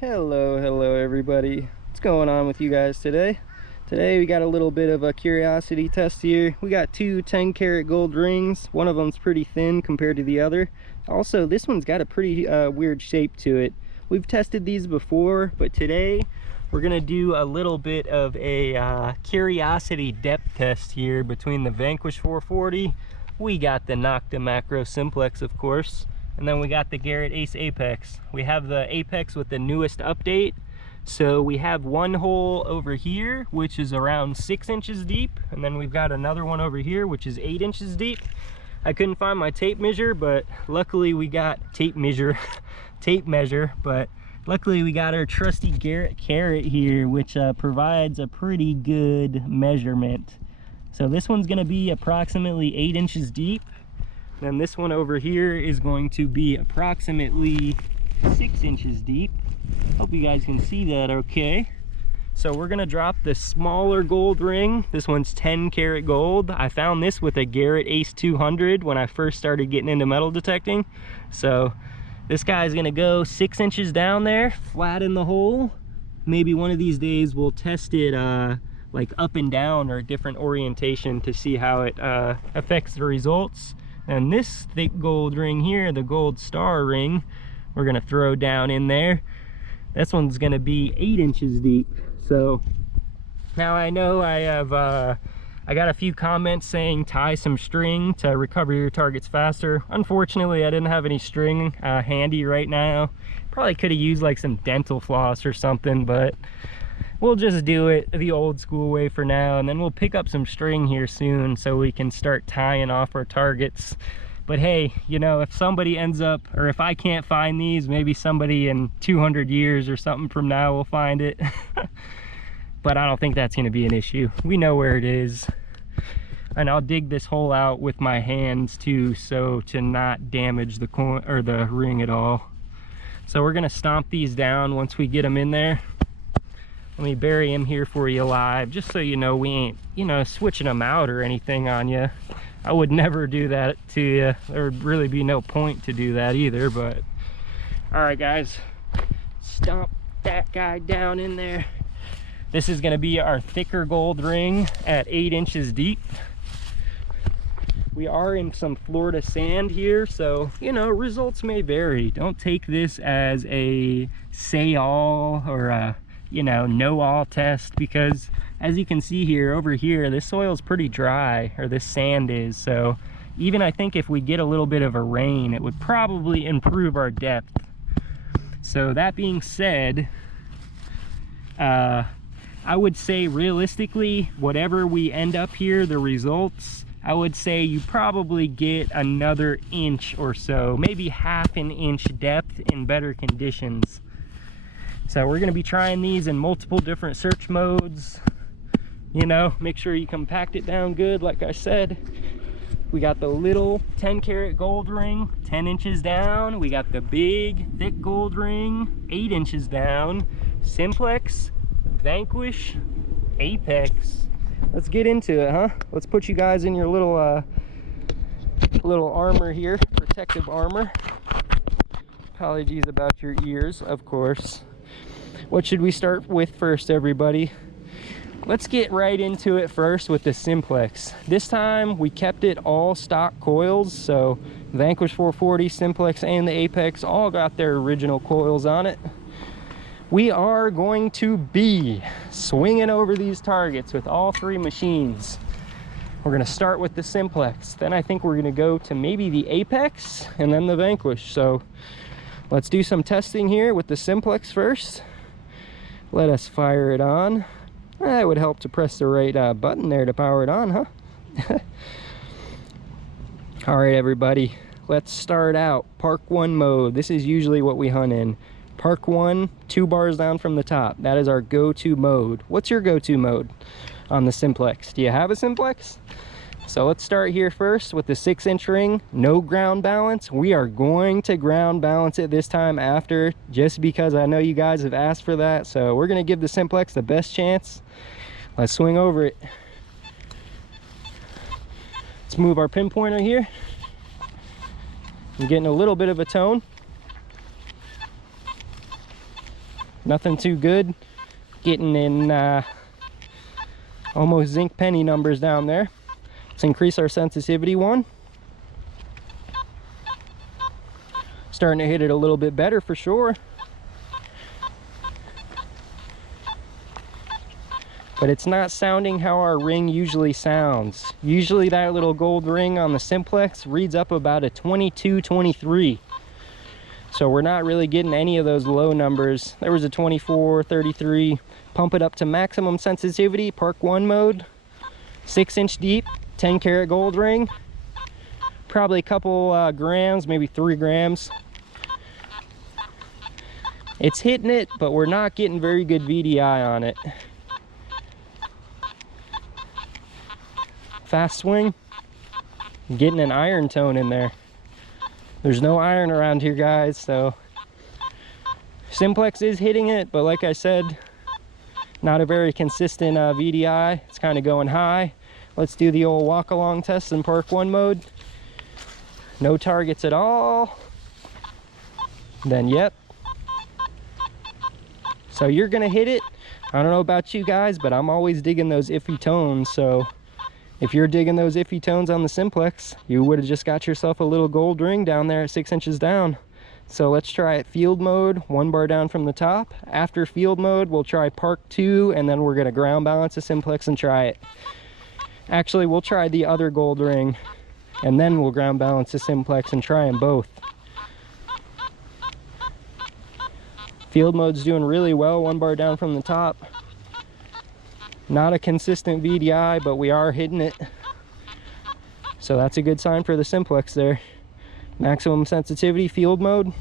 Hello everybody. What's going on with you guys today? Today we got a little bit of a curiosity test here. We got two 10-karat gold rings. One of them's pretty thin compared to the other. Also, this one's got a pretty weird shape to it. We've tested these before, but today we're gonna do a little bit of a curiosity depth test here between the Vanquish 440. We got the Nokta Simplex, of course. And then we got the Garrett Ace Apex. We have the Apex with the newest update. So we have one hole over here, which is around 6 inches deep. And then we've got another one over here, which is 8 inches deep. I couldn't find my tape measure, but luckily we got tape measure, but luckily we got our trusty Garrett carrot here, which provides a pretty good measurement. So this one's gonna be approximately 8 inches deep. Then this one over here is going to be approximately 6 inches deep. Hope you guys can see that okay. So we're gonna drop the smaller gold ring. This one's 10-karat gold. I found this with a Garrett Ace 200 when I first started getting into metal detecting. So this guy's gonna go 6 inches down there, flat in the hole. Maybe one of these days we'll test it like up and down or a different orientation to see how it affects the results. And this thick gold ring here, the gold star ring, we're gonna throw down in there. This one's gonna be 8 inches deep. So now I know I have, I got a few comments saying tie some string to recover your targets faster. Unfortunately, I didn't have any string handy right now. Probably could have used like some dental floss or something, but we'll just do it the old school way for now, and then we'll pick up some string here soon so we can start tying off our targets. But hey, you know, if somebody ends up, or if I can't find these, maybe somebody in 200 years or something from now will find it. But I don't think that's going to be an issue. We know where it is. And I'll dig this hole out with my hands too, so to not damage the coin or the ring at all. So we're going to stomp these down once we get them in there. Let me bury him here for you live, just so you know we ain't, you know, switching them out or anything on you. I would never do that to you. There would really be no point to do that either, but all right guys, stomp that guy down in there. This is going to be our thicker gold ring at 8 inches deep. We are in some Florida sand here, so you know, results may vary. Don't take this as a say all or a, you know all test, because as you can see here, over here, this soil is pretty dry, or this sand is. So even I think if we get a little bit of a rain, it would probably improve our depth. So that being said, I would say realistically, whatever we end up here, the results, I would say you probably get another inch or so, maybe half an inch depth in better conditions. So we're going to be trying these in multiple different search modes. You know, make sure you compact it down good, like I said. We got the little 10-karat gold ring, 10 inches down. We got the big, thick gold ring, 8 inches down. Simplex, Vanquish, Apex. Let's get into it, huh? Let's put you guys in your little little armor here, protective armor. Apologies about your ears, of course. What should we start with first, everybody? Let's get right into it first with the Simplex. This time we kept it all stock coils, so Vanquish 440, Simplex, and the Apex all got their original coils on it. We are going to be swinging over these targets with all three machines. We're going to start with the Simplex, then I think we're going to go to maybe the Apex and then the Vanquish. So let's do some testing here with the Simplex first. Let us fire it on. That would help to press the right button there to power it on, huh? All right, everybody, let's start out Park 1 mode. This is usually what we hunt in. Park 1, 2 bars down from the top. That is our go-to mode. What's your go-to mode on the Simplex? Do you have a Simplex? So let's start here first with the 6-inch ring. No ground balance. We are going to ground balance it this time after, just because I know you guys have asked for that. So we're going to give the Simplex the best chance. Let's swing over it. Let's move our pinpointer here. I'm getting a little bit of a tone. Nothing too good. Getting in almost zinc penny numbers down there. Let's increase our sensitivity one. Starting to hit it a little bit better for sure. But it's not sounding how our ring usually sounds. Usually that little gold ring on the Simplex reads up about a 22, 23. So we're not really getting any of those low numbers. There was a 24, 33. Pump it up to maximum sensitivity, Park 1 mode. 6-inch deep, 10 karat gold ring. Probably a couple grams, maybe 3 grams. It's hitting it, but we're not getting very good VDI on it. Fast swing, getting an iron tone in there. There's no iron around here, guys, so Simplex is hitting it, but like I said, not a very consistent VDI. It's kind of going high. Let's do the old walk along test in Park 1 mode. No targets at all. Then yep. So you're gonna hit it. I don't know about you guys, but I'm always digging those iffy tones. So if you're digging those iffy tones on the Simplex, you would have just got yourself a little gold ring down there at 6 inches down. So let's try it field mode, 1 bar down from the top. After field mode, we'll try Park 2, and then we're gonna ground balance the Simplex and try it. Actually, we'll try the other gold ring, and then we'll ground balance the Simplex and try them both. Field mode's doing really well, 1 bar down from the top. Not a consistent VDI, but we are hitting it. So that's a good sign for the Simplex there. Maximum sensitivity, field mode.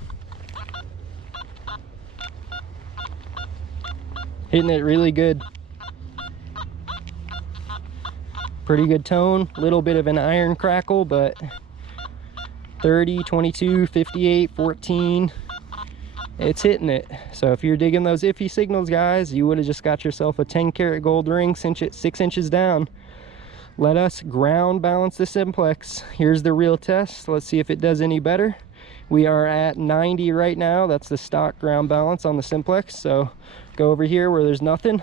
Hitting it really good. Pretty good tone, little bit of an iron crackle, but 30, 22, 58, 14. It's hitting it. So if you're digging those iffy signals, guys, you would have just got yourself a 10 karat gold ring 6 inches down. Let us ground balance the Simplex. Here's the real test. Let's see if it does any better. We are at 90 right now. That's the stock ground balance on the Simplex. So go over here where there's nothing.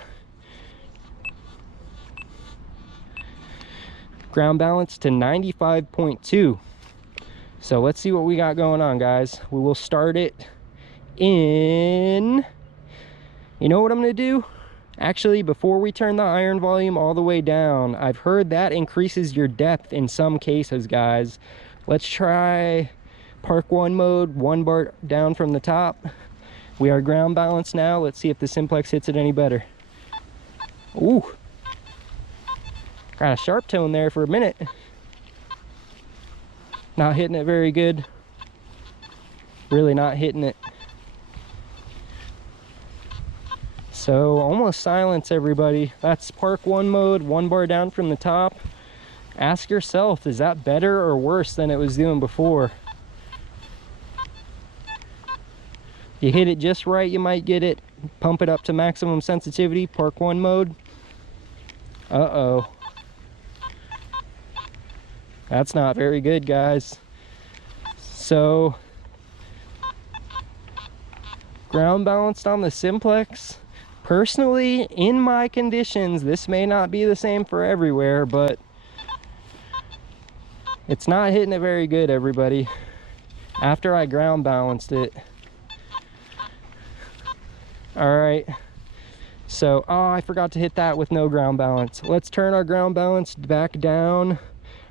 Ground balance to 95.2. So let's see what we got going on, guys. We will start it in, you know what I'm gonna do? Actually, before we turn the iron volume all the way down, I've heard that increases your depth in some cases, guys. Let's try Park 1 mode, 1 bar down from the top. We are ground balanced now. Let's see if the Simplex hits it any better. Ooh, got a sharp tone there for a minute. Not hitting it very good. Really not hitting it. So almost silence, everybody. That's Park 1 mode, 1 bar down from the top. Ask yourself, is that better or worse than it was doing before? You hit it just right, you might get it. Pump it up to maximum sensitivity, Park 1 mode. Uh-oh. That's not very good, guys. So ground balanced on the Simplex. Personally, in my conditions, this may not be the same for everywhere, but it's not hitting it very good, everybody. After I ground balanced it. All right. So, oh, I forgot to hit that with no ground balance. Let's turn our ground balance back down.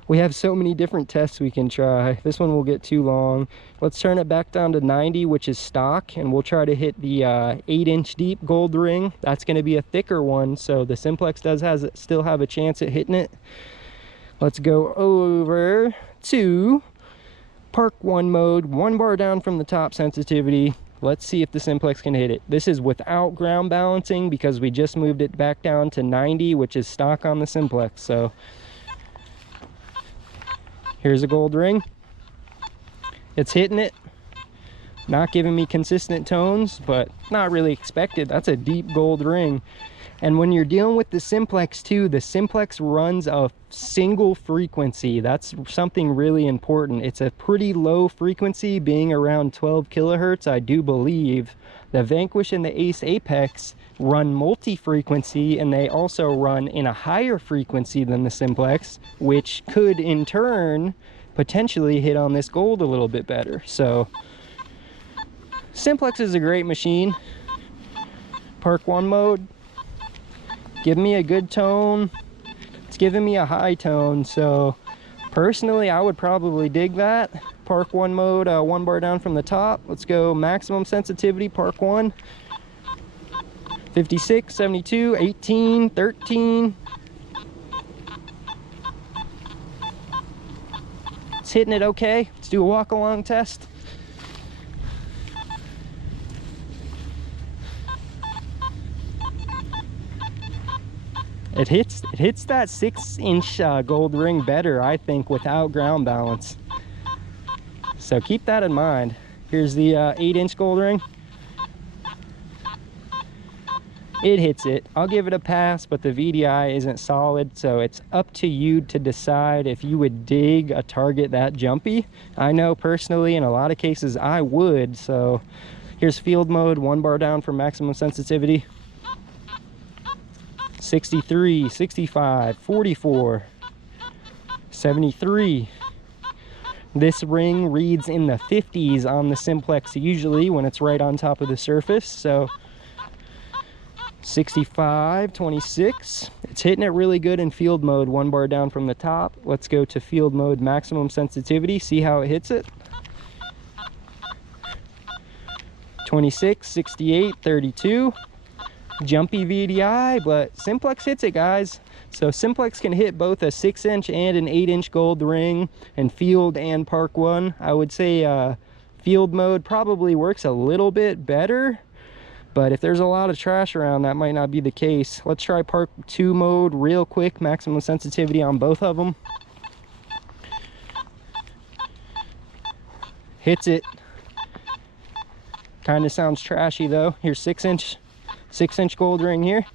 We have so many different tests we can try. This one will get too long. Let's turn it back down to 90, which is stock, and we'll try to hit the 8-inch deep gold ring. That's going to be a thicker one, so the Simplex still have a chance at hitting it. Let's go over to Park 1 mode, 1 bar down from the top sensitivity. Let's see if the Simplex can hit it. This is without ground balancing because we just moved it back down to 90, which is stock on the Simplex. So here's a gold ring. It's hitting it. Not giving me consistent tones, but not really expected. That's a deep gold ring. And when you're dealing with the Simplex too, the Simplex runs a single frequency. That's something really important. It's a pretty low frequency, being around 12 kilohertz, I do believe. The Vanquish and the Ace Apex run multi-frequency, and they also run in a higher frequency than the Simplex, which could in turn potentially hit on this gold a little bit better. So Simplex is a great machine. Park 1 mode, give me a good tone. It's giving me a high tone, so personally I would probably dig that. Park 1 mode, 1 bar down from the top. Let's go maximum sensitivity, Park 1. 56, 72, 18, 13. It's hitting it okay. Let's do a walk along test. It hits that 6-inch gold ring better, I think, without ground balance. So keep that in mind. Here's the 8-inch gold ring. It hits it. I'll give it a pass, but the VDI isn't solid, so it's up to you to decide if you would dig a target that jumpy. I know personally in a lot of cases I would. So here's field mode, 1 bar down for maximum sensitivity. 63, 65, 44, 73. This ring reads in the 50s on the Simplex usually when it's right on top of the surface. So 65, 26. It's hitting it really good in field mode, 1 bar down from the top. Let's go to field mode maximum sensitivity, see how it hits it. 26, 68, 32. Jumpy VDI, but Simplex hits it, guys. So Simplex can hit both a 6-inch and an 8-inch gold ring, and field and park 1. I would say field mode probably works a little bit better, but if there's a lot of trash around, that might not be the case. Let's try park 2 mode real quick, maximum sensitivity on both of them. Hits it. Kind of sounds trashy though. Here's 6-inch gold ring here.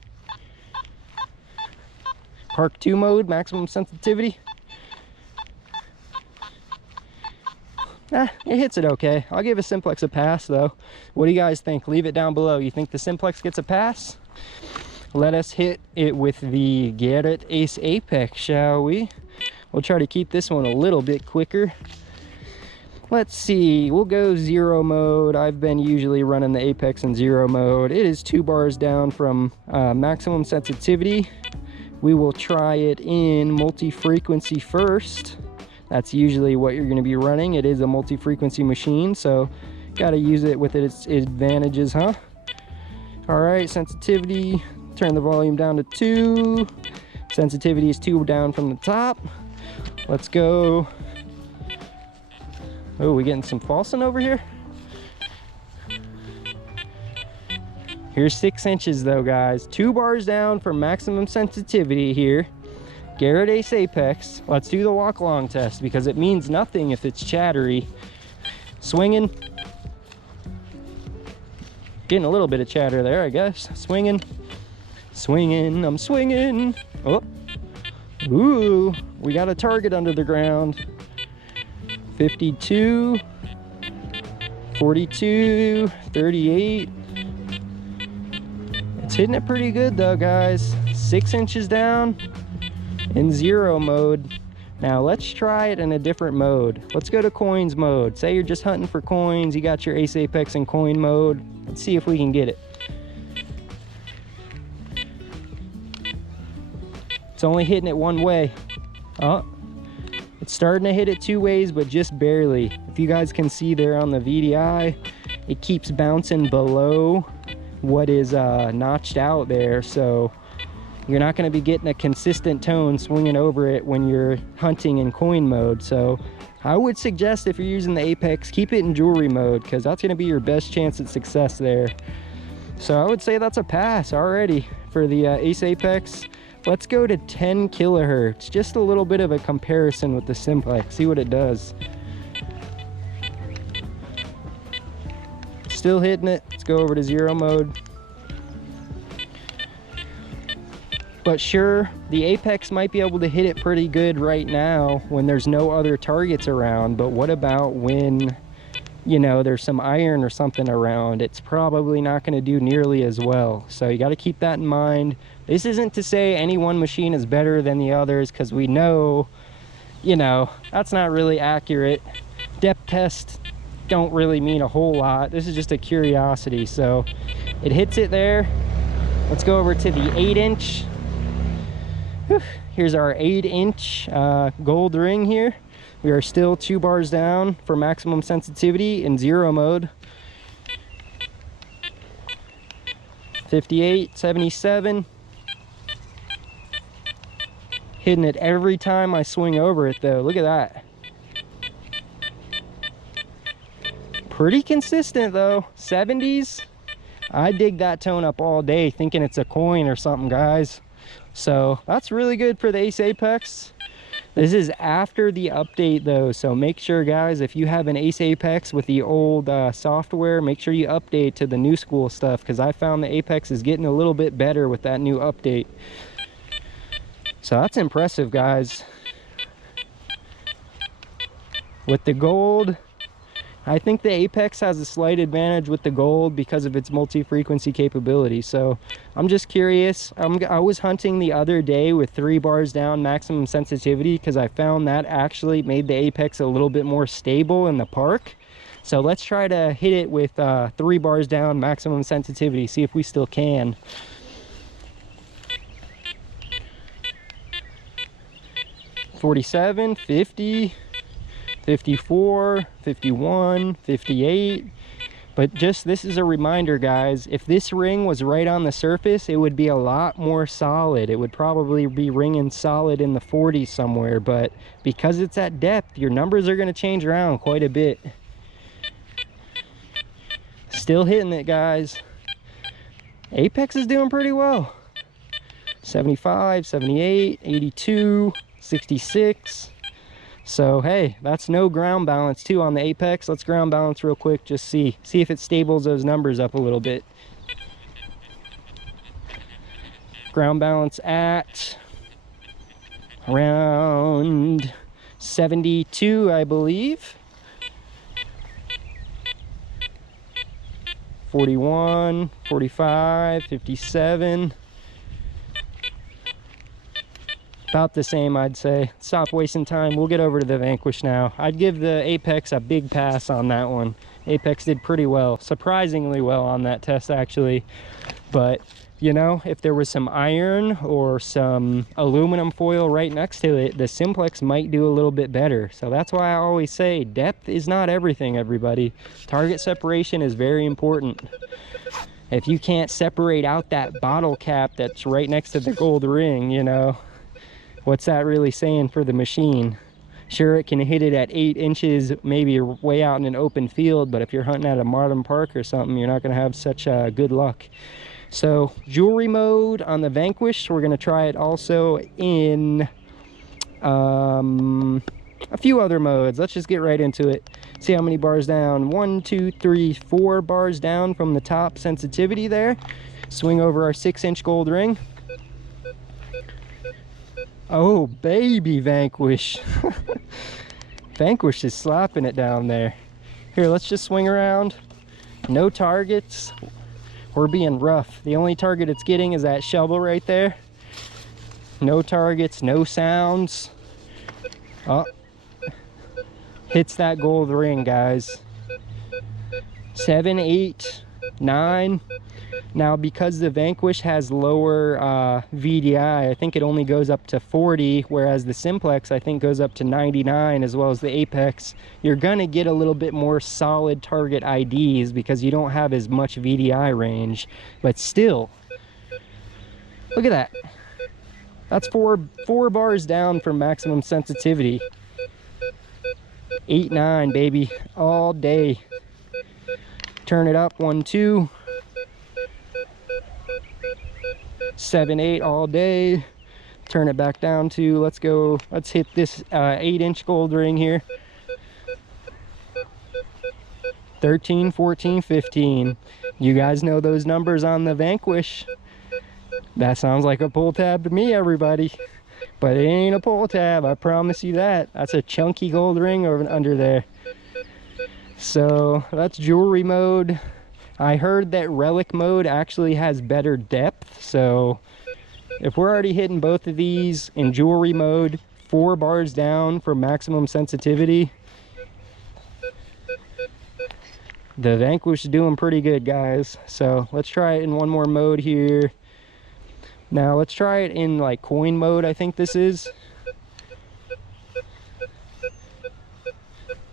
Park 2 mode, maximum sensitivity. It hits it okay. I'll give a Simplex a pass though. What do you guys think? Leave it down below. You think the Simplex gets a pass? Let us hit it with the Garrett Ace Apex, shall we? We'll try to keep this one a little bit quicker. Let's see, we'll go 0 mode. I've been usually running the Apex in 0 mode. It is 2 bars down from maximum sensitivity. We will try it in multi-frequency first. That's usually what you're gonna be running. It is a multi-frequency machine, so gotta use it with its advantages, huh? All right, sensitivity, turn the volume down to 2. Sensitivity is 2 down from the top. Let's go. Oh, we getting some falsing over here? Here's 6 inches though, guys. 2 bars down for maximum sensitivity here. Garrett Ace Apex. Let's do the walk along test because it means nothing if it's chattery. Swinging. Getting a little bit of chatter there, I guess. Swinging. Swinging. I'm swinging. Oh. Ooh, we got a target under the ground. 52, 42, 38. It's hitting it pretty good though, guys. 6 inches down in 0 mode. Now let's try it in a different mode. Let's go to coins mode. Say you're just hunting for coins. You got your Ace Apex in coin mode. Let's see if we can get it. It's only hitting it one way. Oh. It's starting to hit it 2 ways, but just barely. If you guys can see there on the VDI, it keeps bouncing below what is notched out there. So you're not going to be getting a consistent tone swinging over it when you're hunting in coin mode. So I would suggest if you're using the Apex, keep it in jewelry mode because that's going to be your best chance at success there. So I would say that's a pass already for the Ace Apex. Let's go to 10 kilohertz, just a little bit of a comparison with the Simplex, see what it does. Still hitting it. Let's go over to 0 mode. But sure, the Apex might be able to hit it pretty good right now when there's no other targets around, but what about when you know, there's some iron or something around, it's probably not going to do nearly as well. So you got to keep that in mind. This isn't to say any one machine is better than the others, because we know, you know, that's not really accurate. Depth tests don't really mean a whole lot. This is just a curiosity. So it hits it there. Let's go over to the 8-inch. Here's our 8-inch gold ring here. We are still 2 bars down for maximum sensitivity in 0 mode. 58, 77. Hitting it every time I swing over it though. Look at that. Pretty consistent though. 70s. I dig that tone up all day, thinking it's a coin or something, guys. So that's really good for the Ace Apex. This is after the update though, so make sure, guys, if you have an Ace Apex with the old software, make sure you update to the new school stuff, because I found the Apex is getting a little bit better with that new update. So that's impressive, guys. With the gold, I think the Apex has a slight advantage with the gold because of its multi-frequency capability. So I'm just curious. I was hunting the other day with 3 bars down maximum sensitivity, because I found that actually made the Apex a little bit more stable in the park. So let's try to hit it with 3 bars down maximum sensitivity, see if we still can. $47, $50, $54, $51, $58. But just, this is a reminder, guys, if this ring was right on the surface, it would be a lot more solid. It would probably be ringing solid in the 40s somewhere, but because it's at depth, your numbers are going to change around quite a bit. Still hitting it, guys. Apex is doing pretty well. 75, 78, 82, 66. So hey, that's no ground balance too on the Apex. Let's ground balance real quick, just see if it stables those numbers up a little bit. Ground balance at around 72, I believe. 41, 45, 57. About the same, I'd say. Stop wasting time. We'll get over to the Vanquish now. I'd give the Apex a big pass on that one. Apex did pretty well, surprisingly well on that test actually. But you know, if there was some iron or some aluminum foil right next to it, the Simplex might do a little bit better. So that's why I always say depth is not everything, everybody. Target separation is very important. If you can't separate out that bottle cap that's right next to the gold ring, you know, what's that really saying for the machine? Sure, it can hit it at 8 inches, maybe way out in an open field, but if you're hunting at a modern park or something, you're not going to have such good luck. So jewelry mode on the Vanquish, we're going to try it also in a few other modes. Let's just get right into it. See how many bars down. 1, 2, 3, 4 bars down from the top sensitivity there. Swing over our 6-inch gold ring. Oh baby, Vanquish. Vanquish is slapping it down there. Here, let's just swing around. No targets. We're being rough. The only target it's getting is that shovel right there. No targets, no sounds. Oh, hits that gold ring, guys. 7, 8, 9. Now, because the Vanquish has lower VDI, I think it only goes up to 40, whereas the Simplex, I think, goes up to 99, as well as the Apex. You're gonna get a little bit more solid target IDs because you don't have as much VDI range, but still, look at that. That's four bars down from maximum sensitivity. 8, 9, baby, all day. Turn it up, 1, 2. 7, 8 all day. Turn it back down to, let's hit this 8-inch gold ring here. 13, 14, 15. You guys know those numbers on the Vanquish. That sounds like a pull tab to me, everybody. But it ain't a pull tab, I promise you that. That's a chunky gold ring over under there. So that's jewelry mode. I heard that relic mode actually has better depth, so if we're already hitting both of these in jewelry mode, 4 bars down for maximum sensitivity, the Vanquish is doing pretty good, guys. So let's try it in one more mode here. Now let's try it in like coin mode, I think this is.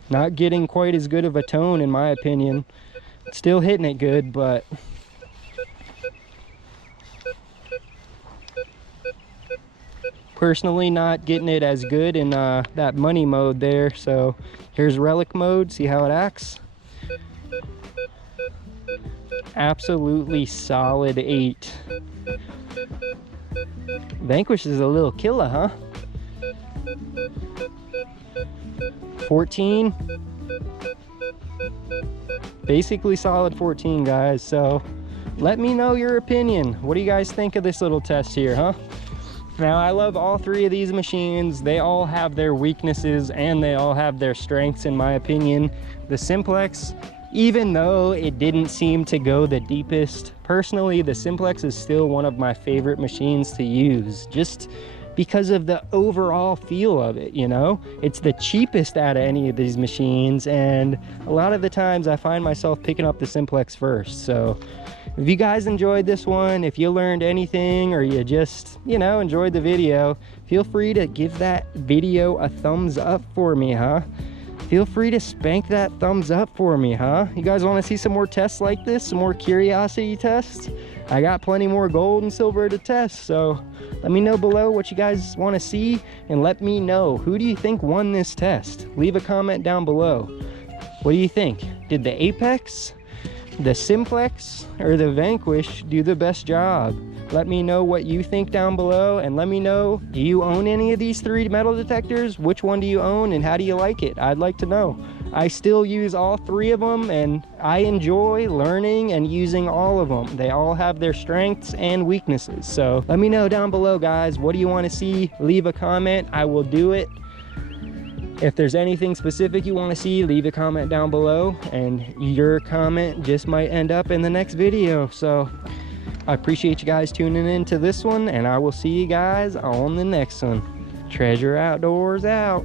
Not getting quite as good of a tone in my opinion. Still hitting it good, but personally not getting it as good in that money mode there. So here's relic mode, see how it acts. Absolutely solid 8. Vanquish is a little killer, huh? 14. Basically solid 14, guys. So let me know your opinion. What do you guys think of this little test here, huh? Now, I love all 3 of these machines. They all have their weaknesses and they all have their strengths, in my opinion. The Simplex, even though it didn't seem to go the deepest, personally, the Simplex is still one of my favorite machines to use, just because of the overall feel of it, you know? It's the cheapest out of any of these machines, and a lot of the times I find myself picking up the Simplex first. So if you guys enjoyed this one, if you learned anything, or you just, you know, enjoyed the video, feel free to give that video a thumbs up for me, huh? Feel free to spank that thumbs up for me, huh? You guys want to see some more tests like this, some more curiosity tests? I got plenty more gold and silver to test, so let me know below what you guys want to see, and let me know, who do you think won this test? Leave a comment down below. What do you think? Did the Apex, the Simplex, or the Vanquish do the best job? Let me know what you think down below, and let me know, do you own any of these 3 metal detectors? Which one do you own, and how do you like it? I'd like to know. I still use all 3 of them, and I enjoy learning and using all of them. They all have their strengths and weaknesses. So let me know down below, guys. What do you want to see? Leave a comment. I will do it. If there's anything specific you want to see, leave a comment down below, and your comment just might end up in the next video. So I appreciate you guys tuning in to this one, and I will see you guys on the next one. Treasure Outdoors out.